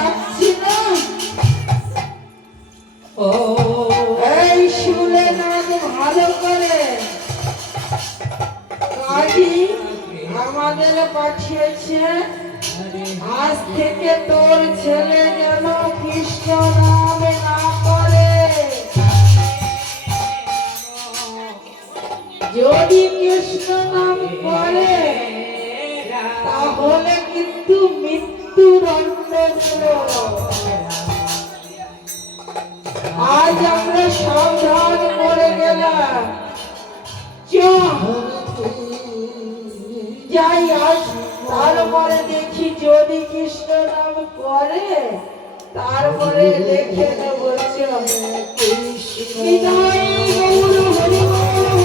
যাচ্ছি না। এই শুনে না ভালো করে কাজী আমাদের পাঠিয়েছে, আজ থেকে তোর ছেলে যেন কৃষ্ণ নাম না করে। যদি কৃষ্ণ নাম করে তাহলে কিন্তু মৃত্যুদণ্ড। আজ আমরা সাবধান করে গেলাম। যাই আজ তারপরে দেখি যদি কৃষ্ণ নাম করে তারপরে দেখে নেব। বিদায় গৌর হরি বল।